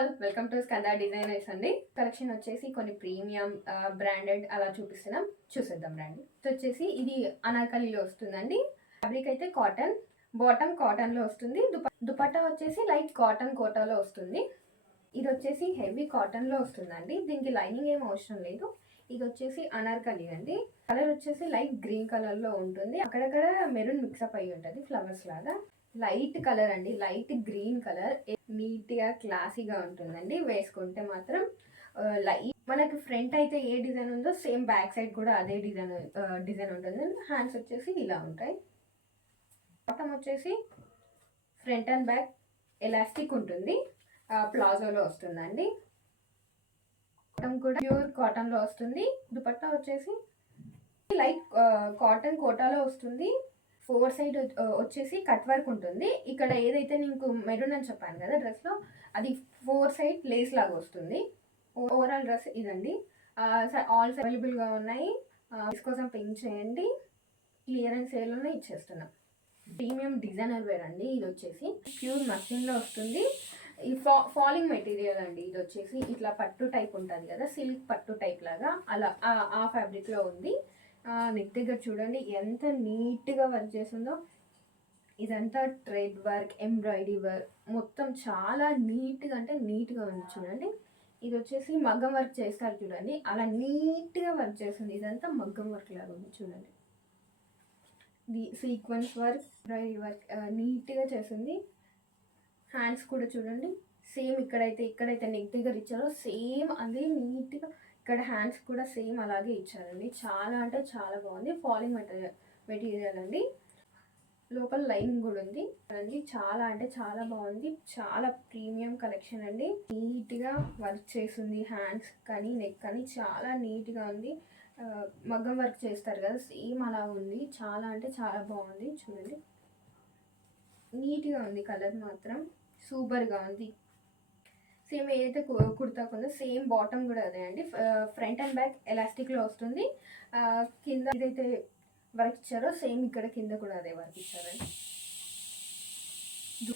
All welcome to Skanda designers అండి. Collection వచ్చేసి కొన్ని ప్రీమియం బ్రాండెడ్ అలా చూసేద్దాం రండి. వచ్చేసి ఇది అనార్కలిలో వస్తుందండి. ఫ్యాబ్రిక్ అయితే కాటన్, బాటమ్ కాటన్ లో వస్తుంది. దుపట్టా వచ్చేసి లైట్ కాటన్ కోటాలో వస్తుంది. ఇది వచ్చేసి హెవీ కాటన్ లో వస్తుందండి. దీనికి లైనింగ్ ఏం అవసరం లేదు. ఇది వచ్చేసి అనార్కలి అండి. కలర్ వచ్చేసి లైట్ గ్రీన్ కలర్ లో ఉంటుంది. అక్కడక్కడ మెరూన్ మిక్సప్ అయ్యి ఉంటుంది ఫ్లవర్స్ లాగా. లైట్ కలర్ అండి, లైట్ గ్రీన్ కలర్, నీట్ గా క్లాసీగా ఉంటుందండి. వేసుకుంటే మాత్రం లైట్ మనకి ఫ్రంట్ అయితే ఏ డిజైన్ ఉందో సేమ్ బ్యాక్ సైడ్ కూడా అదే డిజైన్ ఉంటుంది. హ్యాండ్స్ వచ్చేసి ఇలా ఉంటాయి. బాటమ్ వచ్చేసి ఫ్రంట్ అండ్ బ్యాక్ ఎలాస్టిక్ ఉంటుంది. ప్లాజోలో వస్తుందండి. బాటమ్ కూడా ప్యూర్ కాటన్ లో వస్తుంది. దుపట్టా వచ్చేసి లైట్ కాటన్ కోటాలో వస్తుంది. 4 సైడ్ వచ్చేసి కట్ వర్క్ ఉంటుంది. ఇక్కడ ఏదైతే నీకు మెరూన్ అని చెప్పాను కదా డ్రెస్ లో, అది 4 సైడ్ లేస్ లాగా వస్తుంది. ఓవరాల్ డ్రెస్ ఇదండి. ఆల్ అవైలబుల్ గా ఉన్నాయి. కోసం పింక్ చేయండి. క్లియరెన్స్ సేల్లోనే ఇచ్చేస్తున్నాం. ప్రీమియం డిజైనర్ వేర్ అండి. ఇది వచ్చేసి ప్యూర్ మస్లిన్ లో వస్తుంది. ఈ ఫాలింగ్ మెటీరియల్ అండి. ఇది వచ్చేసి ఇట్లా పట్టు టైప్ ఉంటుంది కదా, సిల్క్ పట్టు టైప్ లాగా అలా ఆ ఫ్యాబ్రిక్ లో ఉంది. నెక్ దగ్గర చూడండి ఎంత నీట్గా వర్క్ చేసిందో. ఇదంతా థ్రెడ్ వర్క్, ఎంబ్రాయిడరీ వర్క్, మొత్తం చాలా నీట్గా అంటే నీట్గా ఉంది చూడండి. ఇది వచ్చేసి మగ్గం వర్క్ చేస్తారు చూడండి, అలా నీట్గా వర్క్ చేస్తుంది. ఇదంతా మగ్గం వర్క్ లాగా ఉంది చూడండి. ఇది సీక్వెన్స్ వర్క్, ఎంబ్రాయిడరీ వర్క్ నీట్గా చేసింది. హ్యాండ్స్ కూడా చూడండి సేమ్ ఇక్కడైతే నెక్ దగ్గర ఇచ్చారో సేమ్ అదే నీట్గా ఇక్కడ హ్యాండ్స్ కూడా సేమ్ అలాగే ఇచ్చారండి. చాలా అంటే చాలా బాగుంది. ఫాలింగ్ మెటీరియల్ అండి. లోపల లైనింగ్ కూడా ఉంది అండి. చాలా అంటే చాలా బాగుంది. చాలా ప్రీమియం కలెక్షన్ అండి. నీట్గా వర్క్ చేసింది. హ్యాండ్స్ కానీ నెక్ కానీ చాలా నీట్గా ఉంది. మగ్గం వర్క్ చేస్తారు కదా సేమ్ అలా ఉంది. చాలా అంటే చాలా బాగుంది చూడండి. నీట్గా ఉంది. కలర్ మాత్రం సూపర్గా ఉంది. సేమ్ ఏదైతే కుర్తాకు ఉందో సేమ్ బాటమ్ కూడా అదే అండి. ఫ్రంట్ అండ్ బ్యాక్ ఎలాస్టిక్లో వస్తుంది. కింద ఏదైతే వర్క్ ఇచ్చారో సేమ్ ఇక్కడ కింద కూడా అదే వర్క్ ఇచ్చారండి.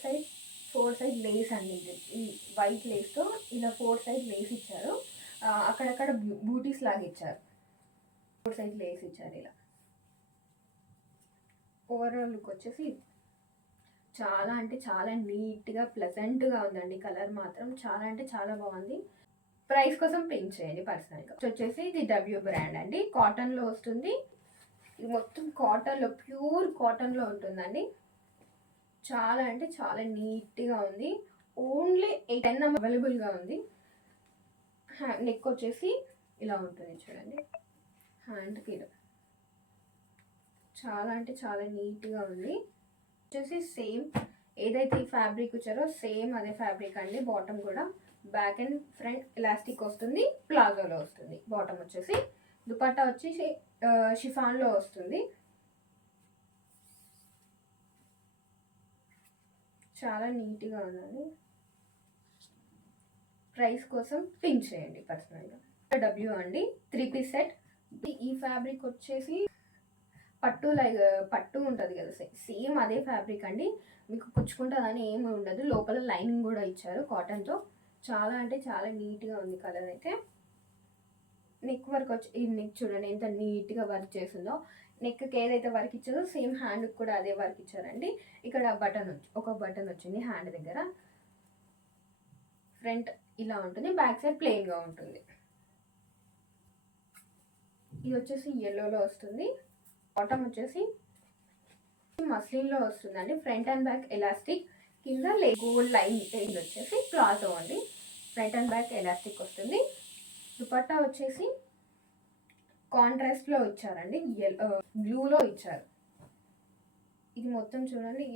సైడ్ 4 సైడ్ లేస్ అండి. ఈ వైట్ లేస్తో ఇలా 4 సైడ్ లేస్ ఇచ్చారు. అక్కడక్కడ బూటీస్ లాగా ఇచ్చారు. 4 సైడ్ లేస్ ఇచ్చారు ఇలా. ఓవరాల్ లుక్ వచ్చేసి చాలా అంటే చాలా నీట్గా ప్లెజెంట్గా ఉందండి. కలర్ మాత్రం చాలా అంటే చాలా బాగుంది. ప్రైస్ కోసం పింక్ చేయండి పర్సనల్గా. వచ్చేసి ఇది డబ్ల్యూ బ్రాండ్ అండి. కాటన్లో వస్తుంది. ఇది మొత్తం కాటన్లో ప్యూర్ కాటన్లో ఉంటుందండి. చాలా అంటే చాలా నీట్గా ఉంది. ఓన్లీ 10 అవైలబుల్గా ఉంది. నెక్ వచ్చేసి ఇలా ఉంటుంది చూడండి. హ్యాండ్కి చాలా అంటే చాలా నీట్గా ఉంది. వచ్చేసి సేమ్ ఏదైతే ఈ ఫ్యాబ్రిక్ ఇచ్చారో సేమ్ అదే ఫ్యాబ్రిక్ అండి. బాటమ్ కూడా బ్యాక్ అండ్ ఫ్రంట్ ఎలాస్టిక్ వస్తుంది. ప్లాజోలో వస్తుంది. బాటమ్ వచ్చేసి దుపట్టా వచ్చేసి షిఫాన్లో వస్తుంది. చాలా నీట్గా ఉందండి. ప్రైస్ కోసం పింక్ చేయండి పర్సనల్గా. డబ్ల్యూ అండి. 3 పీస్ సెట్. ఈ ఫ్యాబ్రిక్ వచ్చేసి పట్టు ఉంటుంది కదా సేమ్ అదే ఫ్యాబ్రిక్ అండి. మీకు పుచ్చుకుంటుందని ఏమి ఉండదు. లోపల లైనింగ్ కూడా ఇచ్చారు కాటన్తో. చాలా అంటే చాలా నీట్గా ఉంది. కలర్ అయితే నెక్ వర్క్ వచ్చి ఈ నెక్ చూడండి ఎంత నీట్గా వర్క్ చేసిందో. నెక్కి ఏదైతే వర్క్ ఇచ్చారో సేమ్ హ్యాండ్కి కూడా అదే వర్క్ ఇచ్చారండి. ఇక్కడ ఒక బటన్ వచ్చింది హ్యాండ్ దగ్గర. ఫ్రంట్ ఇలా ఉంటుంది, బ్యాక్ సైడ్ ప్లెయిన్గా ఉంటుంది. ఇది వచ్చేసి ఎల్లోలో వస్తుంది. బాటమ్ వచ్చేసి మస్లిన్లో వస్తుందండి. ఫ్రంట్ అండ్ బ్యాక్ ఎలాస్టిక్, కింద గోల్డ్ లైన్ వచ్చేసి ప్లాజో అండి. ఫ్రంట్ అండ్ బ్యాక్ ఎలాస్టిక్ వస్తుంది. దుపట్టా వచ్చేసి కాంట్రాస్ట్లో ఇచ్చారండి. బ్లూలో ఇచ్చారు. ఇది మొత్తం చూడండి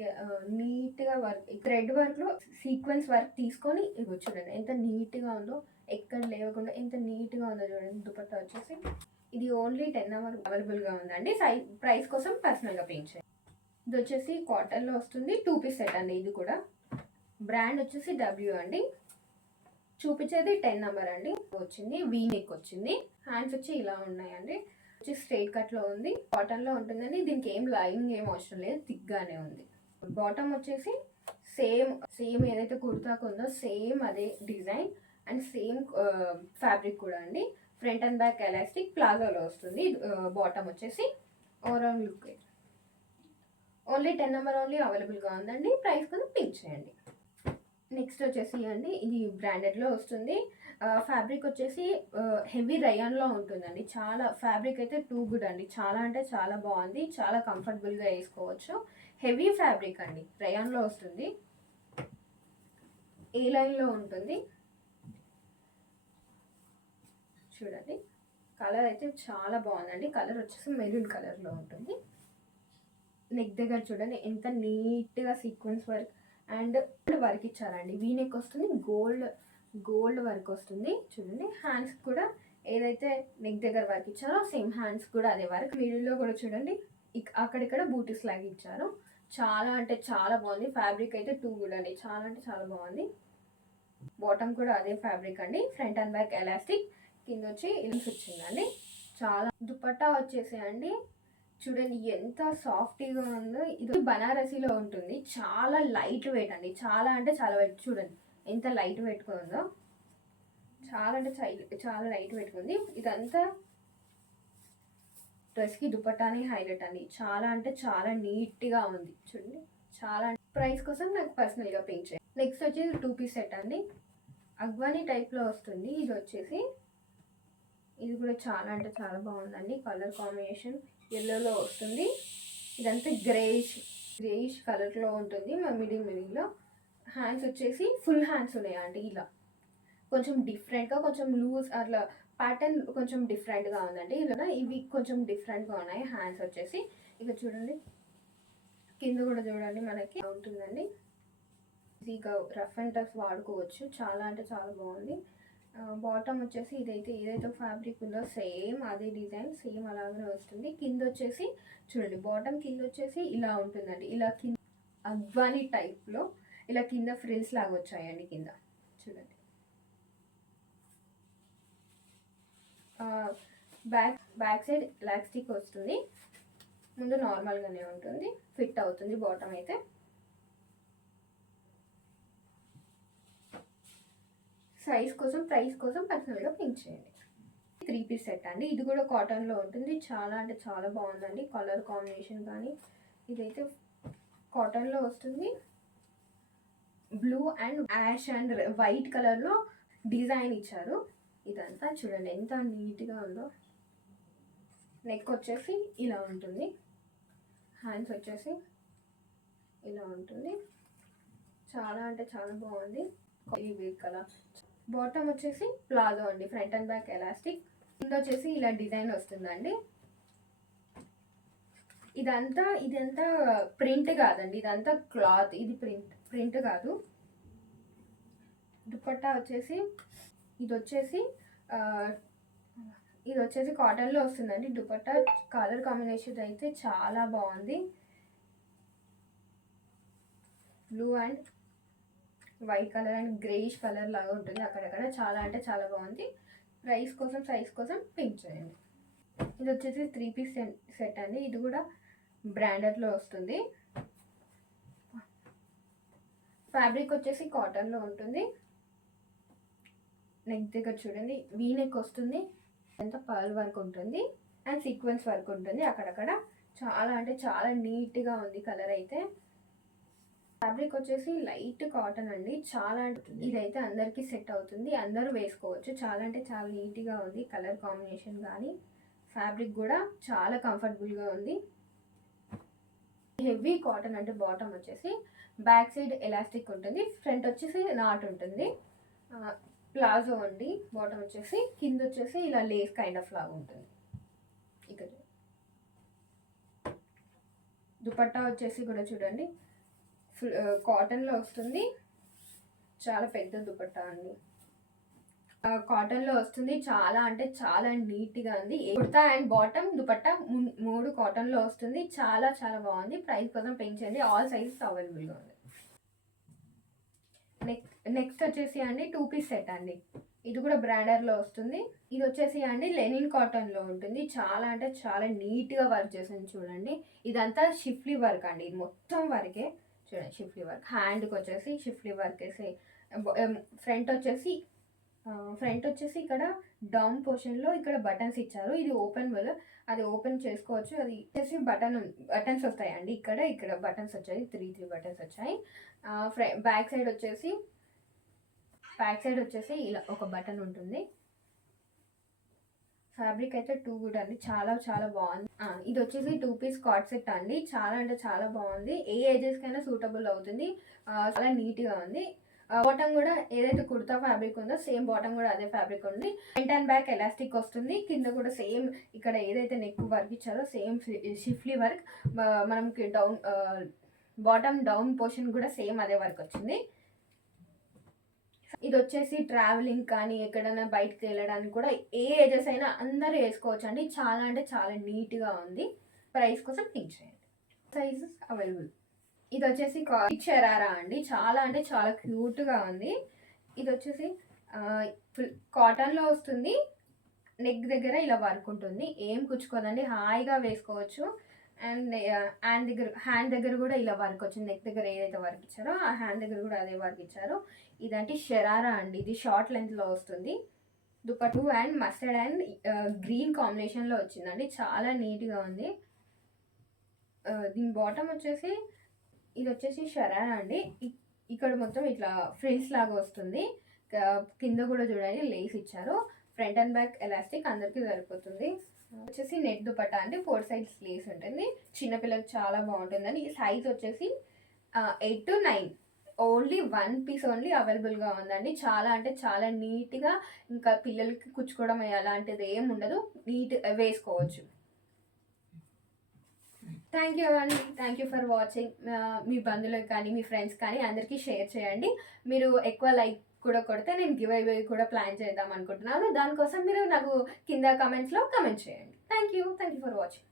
నీట్గా వర్క్, థ్రెడ్ వర్క్లో సీక్వెన్స్ వర్క్ తీసుకొని ఇది చూడండి ఎంత నీట్గా ఉందో. ఎక్కడ లేవకుండా ఎంత నీట్గా ఉందో చూడండి. దుపట్టా వచ్చేసి ఇది ఓన్లీ 10 అవైలబుల్గా ఉందండి. ప్రైస్ కోసం పర్సనల్గా పింక్ చేయండి. ఇది వచ్చేసి కాటన్లో వస్తుంది. 2 పీస్ సెట్ అండి. ఇది కూడా బ్రాండ్ వచ్చేసి డబ్ల్యూ అండి. చూపించేది 10 నెంబర్ అండి. వచ్చింది వీ నెక్ వచ్చింది. హ్యాండ్స్ వచ్చి ఇలా ఉన్నాయండి. వచ్చి స్ట్రైట్ కట్లో ఉంది. కాటన్లో ఉంటుందండి. దీనికి ఏం లైనింగ్ ఏం అవసరం లేదు, థిక్గానే ఉంది. బాటమ్ వచ్చేసి ఇలా ఉంటుంది. సేమ్ సేమ్ ఏదైతే కుర్తాకు ఉందో సేమ్ అదే డిజైన్ అండ్ సేమ్ ఫ్యాబ్రిక్ కూడా అండి. ఫ్రంట్ అండ్ బ్యాక్ ఎలాస్టిక్ ప్లాజోలో వస్తుంది. బాటమ్ వచ్చేసి overall look only 10 number only అవైలబుల్గా ఉందండి. ప్రైస్ కూడా పింక్ చేయండి. నెక్స్ట్ వచ్చేసి అండి ఇది బ్రాండెడ్లో వస్తుంది. ఫ్యాబ్రిక్ వచ్చేసి హెవీ రయాన్లో ఉంటుందండి. చాలా ఫ్యాబ్రిక్ అయితే టూ గుడ్ అండి. చాలా అంటే చాలా బాగుంది. చాలా కంఫర్టబుల్గా వేసుకోవచ్చు. హెవీ ఫ్యాబ్రిక్ అండి. రయాన్లో వస్తుంది. ఏ లైన్లో ఉంటుంది చూడండి. కలర్ అయితే చాలా బాగుందండి. కలర్ వచ్చేసి మెరూన్ కలర్లో ఉంటుంది. నెక్ దగ్గర చూడండి ఎంత నీట్గా సీక్వెన్స్ వర్క్ అండ్ వర్క్ ఇచ్చారండి. వీ నెక్ వస్తుంది. గోల్డ్ వర్క్ వస్తుంది చూడండి. హ్యాండ్స్ కూడా ఏదైతే నెక్ దగ్గర వర్క్ ఇచ్చారో సేమ్ హ్యాండ్స్ కూడా అదే వర్క్. మిడిల్లో కూడా చూడండి అక్కడిక్కడ బూటీస్ లాగా ఇచ్చారు. చాలా అంటే చాలా బాగుంది. ఫ్యాబ్రిక్ అయితే టూ గుడ్ అండి. చాలా అంటే చాలా బాగుంది. బాటమ్ కూడా అదే ఫ్యాబ్రిక్ అండి. ఫ్రంట్ అండ్ బ్యాక్ ఎలాస్టిక్, కింద వచ్చి ఇల్స్ వచ్చిందండి. చాలా దుపట్టా వచ్చేసేయండి చూడండి ఎంత సాఫ్ట్గా ఉందో. ఇది బనారసీలో ఉంటుంది. చాలా లైట్ వెయిట్ అండి. చాలా అంటే చాలా వెయిట్. చూడండి ఎంత లైట్ వెయిట్గా ఉందో. చాలా అంటే చాలా లైట్ వెయిట్గా ఉంది. ఇదంతా డ్రెస్కి దుపట్టానే హైలైట్ అండి. చాలా అంటే చాలా నీట్గా ఉంది చూడండి. చాలా ప్రైస్ కోసం నాకు పర్సనల్గా పింక్ చేయండి. నెక్స్ట్ వచ్చేసి 2 పీస్ సెట్ అండి. అగ్వానీ టైప్లో వస్తుంది. ఇది వచ్చేసి ఇది కూడా చాలా అంటే చాలా బాగుందండి. కలర్ కాంబినేషన్ ఎల్లోలో వస్తుంది. ఇదంతా గ్రేయిష్ కలర్లో ఉంటుంది. మిడిల్లో హ్యాండ్స్ వచ్చేసి ఫుల్ హ్యాండ్స్ ఉన్నాయండి. ఇలా కొంచెం డిఫరెంట్గా కొంచెం లూజ్ అట్లా ప్యాటర్న్ కొంచెం డిఫరెంట్గా ఉందండి. ఇలా ఇవి కొంచెం డిఫరెంట్గా ఉన్నాయి హ్యాండ్స్ వచ్చేసి. ఇక చూడండి కింద కూడా చూడండి మనకి ఉంటుందండి. ఈజీగా రఫ్ అండ్ టఫ్ వాడుకోవచ్చు. చాలా అంటే చాలా బాగుంది. బాటమ్ వచ్చేసి ఏదైతే ఫ్యాబ్రిక్ ఉందో సేమ్ అదే డిజైన్ సేమ్ అలాగే వస్తుంది. కింద వచ్చేసి చూడండి బాటమ్ కింద వచ్చేసి ఇలా ఉంటుందండి. ఇలా కింద అగ్వానీ టైప్లో ఇలా కింద ఫ్రిల్స్ లాగా వచ్చాయండి. కింద చూడండి. బ్యాక్ సైడ్ ఎలాస్టిక్ వస్తుంది. ముందు నార్మల్గానే ఉంటుంది. ఫిట్ అవుతుంది బాటమ్ అయితే. ప్రైస్ కోసం పర్సనల్గా పింక్ చేయండి. 3 పీస్ సెట్ అండి. ఇది కూడా కాటన్లో ఉంటుంది. చాలా అంటే చాలా బాగుందండి. కలర్ కాంబినేషన్ కానీ ఇదైతే కాటన్లో వస్తుంది. Blue and ash and white కలర్లో డిజైన్ ఇచ్చారు. ఇదంతా చూడండి ఎంత నీట్గా ఉందో. నెక్ వచ్చేసి ఇలా ఉంటుంది. హ్యాండ్స్ వచ్చేసి ఇలా ఉంటుంది. చాలా అంటే చాలా బాగుంది. ఈ కలర్ బాటమ్ వచ్చేసి ప్లాజో అండి. ఫ్రంట్ అండ్ బ్యాక్ ఎలాస్టిక్, కింద వచ్చేసి ఇలా డిజైన్ వస్తుందండి. ఇదంతా ప్రింట్ కాదండి. ఇదంతా క్లాత్. ఇది ప్రింట్ కాదు. దుపట్టా వచ్చేసి ఇది వచ్చేసి కాటన్లో వస్తుందండి. దుపట్టా కలర్ కాంబినేషన్ అయితే చాలా బాగుంది. Blue and white colour and greyish colour లాగా ఉంటుంది అక్కడక్కడ. చాలా అంటే చాలా బాగుంది. ప్రైస్ కోసం పింక్ చేయండి. ఇది వచ్చేసి 3 పీస్ సెట్ అండి. ఇది కూడా బ్రాండెడ్లో వస్తుంది. ఫ్యాబ్రిక్ వచ్చేసి కాటన్లో ఉంటుంది. నెక్ దగ్గర చూడండి వీ నెక్ వస్తుంది. ఎంత పర్ల్ వర్క్ ఉంటుంది అండ్ సీక్వెన్స్ వర్క్ ఉంటుంది అక్కడక్కడ. చాలా అంటే చాలా నీట్గా ఉంది కలర్ అయితే. ఫ్యాబ్రిక్ వచ్చేసి లైట్ కాటన్ అండి. చాలా ఇదైతే అందరికీ సెట్ అవుతుంది. అందరూ వేసుకోవచ్చు. చాలా అంటే చాలా నీట్గా ఉంది. కలర్ కాంబినేషన్ కానీ ఫ్యాబ్రిక్ కూడా చాలా కంఫర్టబుల్గా ఉంది. హెవీ కాటన్ అంటే బాటమ్ వచ్చేసి బ్యాక్ సైడ్ ఎలాస్టిక్ ఉంటుంది. ఫ్రంట్ వచ్చేసి నాట్ ఉంటుంది. ప్లాజో అండి. బాటమ్ వచ్చేసి కింద వచ్చేసి ఇలా లేస్ కైండ్ ఆఫ్ లాగా ఉంటుంది. ఇక్కడ దుపట్టా వచ్చేసి కూడా చూడండి కాటన్లో వస్తుంది. చాలా పెద్ద దుపట్టా అండి. కాటన్లో వస్తుంది. చాలా అంటే చాలా నీట్గా ఉంది. కుర్తా అండ్ బాటమ్ దుపట్టా 3 కాటన్లో వస్తుంది. చాలా చాలా బాగుంది. ప్రైస్ కోసం పెంచండి. ఆల్ సైజెస్ అవైలబుల్గా ఉంది. నెక్స్ట్ వచ్చేసి అండి 2 పీస్ సెట్ అండి. ఇది కూడా బ్రాండర్లో వస్తుంది. ఇది వచ్చేసి అండి లెనిన్ కాటన్లో ఉంటుంది. చాలా అంటే చాలా నీట్గా వర్క్ చేసింది చూడండి. ఇదంతా షిఫ్లీ వర్క్ అండి. ఇది మొత్తం వర్కే చూడండి షిఫ్లీ వర్క్. హ్యాండ్కి వచ్చేసి షిఫ్లీ వర్క్ వేసి ఫ్రంట్ వచ్చేసి ఇక్కడ డౌన్ పోర్షన్లో ఇక్కడ బటన్స్ ఇచ్చారు. ఇది ఓపెన్ వల్ల అది ఓపెన్ చేసుకోవచ్చు. అది వచ్చేసి బటన్స్ వస్తాయండి. ఇక్కడ బటన్స్ వచ్చాయి, త్రీ బటన్స్ వచ్చాయి. బ్యాక్ సైడ్ వచ్చేసి ఇలా ఒక బటన్ ఉంటుంది. ఫ్యాబ్రిక్ అయితే టూ గుడ్ అండి, చాలా చాలా బాగుంది. ఇది వచ్చేసి 2 పీస్ కార్డ్ సెట్ అండి. చాలా అంటే చాలా బాగుంది, ఏ ఏజెస్ కైనా సూటబుల్ అవుతుంది. చాలా నీట్గా ఉంది. బాటమ్ కూడా ఏదైతే కుర్తా ఫ్యాబ్రిక్ ఉందో సేమ్ బాటమ్ కూడా అదే ఫ్యాబ్రిక్ ఉంది. ఫ్రంట్ అండ్ బ్యాక్ ఎలాస్టిక్ వస్తుంది. కింద కూడా సేమ్ ఇక్కడ ఏదైతే నెక్ వర్క్ ఇచ్చారో సేమ్ షిఫ్లీ వర్క్. మనకి బాటమ్ డౌన్ పోర్షన్ కూడా సేమ్ అదే వర్క్ వచ్చింది. ఇది వచ్చేసి ట్రావెలింగ్ కానీ ఎక్కడైనా బయటకు వెళ్ళడానికి కూడా ఏ ఏజెస్ అయినా అందరూ వేసుకోవచ్చు అండి. చాలా అంటే చాలా నీట్గా ఉంది. ప్రైస్ కోసం థింక్ చేయండి. Sizes available. ఇది వచ్చేసి షరారా అండి, చాలా అంటే చాలా క్యూట్గా ఉంది. ఇది వచ్చేసి ఫుల్ కాటన్లో వస్తుంది. నెక్ దగ్గర ఇలా వర్క్ ఉంటుంది, ఏం కుచ్చుకోదండి, హాయిగా వేసుకోవచ్చు. అండ్ హ్యాండ్ దగ్గర కూడా ఇలా వర్క్ వచ్చింది. నెక్ దగ్గర ఏదైతే వర్క్ ఇచ్చారో ఆ హ్యాండ్ దగ్గర కూడా అదే వర్క్ ఇచ్చారు. ఇదంటే షరారా అండి, ఇది షార్ట్ లెంత్లో వస్తుంది. Dupatta and mustard and green కాంబినేషన్లో వచ్చిందండి, చాలా నీట్గా ఉంది. దీని బాటమ్ వచ్చేసి ఇది వచ్చేసి షరారా అండి. ఇక్కడ మొత్తం ఇట్లా ఫ్రిల్స్ లాగా వస్తుంది. కింద కూడా చూడండి లేస్ ఇచ్చారు. ఫ్రంట్ అండ్ బ్యాక్ ఎలాస్టిక్ అందరికీ సరిపోతుంది. వచ్చేసి నెట్ దుపట్టా అంటే 4 sides లేస్ ఉంటుంది. చిన్నపిల్లలకి చాలా బాగుంటుందని. ఈ సైజ్ వచ్చేసి 8 to 9, ఓన్లీ 1 piece ఓన్లీ అవైలబుల్గా ఉందండి. చాలా అంటే చాలా నీట్గా, ఇంకా పిల్లలకి కుచ్చుకోవడం అలాంటిది ఏం ఉండదు, నీట్ వేసుకోవచ్చు. థ్యాంక్ యూ అండి, థ్యాంక్ యూ ఫర్ వాచింగ్. మీ బంధువులకు కానీ మీ ఫ్రెండ్స్ కానీ అందరికీ షేర్ చేయండి. మీరు ఎక్కువ లైక్ కూడా కొడితే నేను గివ్ అవే కూడా ప్లాన్ చేద్దాం అనుకుంటున్నాను. దానికోసం మీరు నాకు కింద కమెంట్స్లో కమెంట్ చేయండి. Thank you for watching.